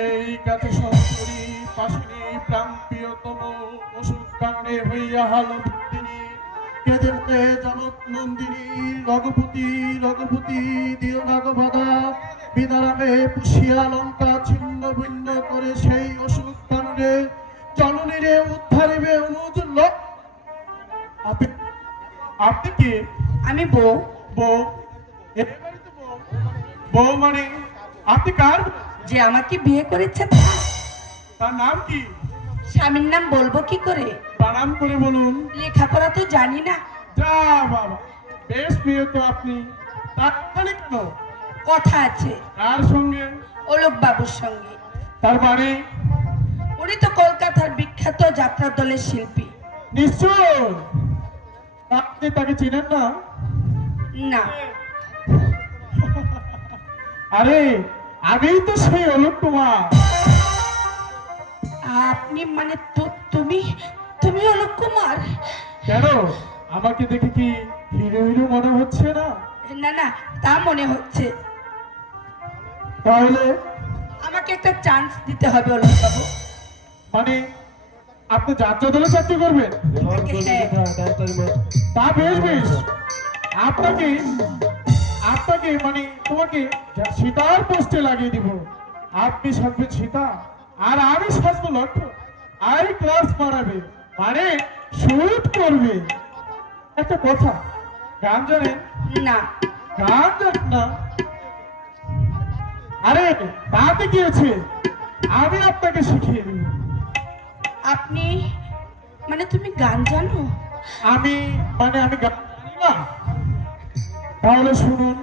এই গাছে সহচরী পাশিনী প্রাণপ্রিয়তম অসুখ কারণে হইয়া হালবিনী কেঁদে জগৎ নন্দিনী রঘুপতি রঘুপতি দিও রাঘবাদা বিদারামে পুষিয়া লঙ্কা ছিন্ন ভিন্ন করে সেই অসুখ কারণে জননীরে উদ্ধারিবে অনুজ আপনি আপনি কি? আমি বউ। বউ? বউ মানে আপনি কার? যে আমাকে বিয়ে করেছে তার নাম কি? স্বামীর নাম বলবো কি করে? বানাম করে বলুন। লেখাপড়া তো জানি না। যা বাবা, বেশ প্রিয় তো আপনি। তাৎক্ষণিক কেন? কথা আছে। কার সঙ্গে? অলোক বাবুর সঙ্গে। তার বাড়ি? উনি তো কলকাতার বিখ্যাত যাত্রা দলের শিল্পী। নিশ্চয়। আপনি তাকে চিনেন না? না। আরে আগেই তো সেই অলোক কুমার। আপনি মানে তো তুমি তুমি অলোক কুমার? কেন, আমাকে দেখে কি হিরো হিরো মনে হচ্ছে না? না না, তা মনে হচ্ছে। তাহলে আমাকে একটা চান্স দিতে হবে অলোক বাবু। মানে আপনি যাত্রা দলে চাকরি করবেন? তা বেশ বেশ। আপনাকে আপনাকে মানে তোমাকে সীতার পোস্টে লাগিয়ে দিব। আপনি সাজবেন সীতা আর আমি সাজবো লক্ষ্য। আই ক্লাস মারাবে মানে শুট করবে। একটা কথা, গান জানেন? না। গান জানেন না? আরে তাতে কি আছে, আমি আপনাকে শিখিয়ে দিব। আপনি মানে তুমি গান জানো? আমি গান জানি না? তাহলে শুনুন।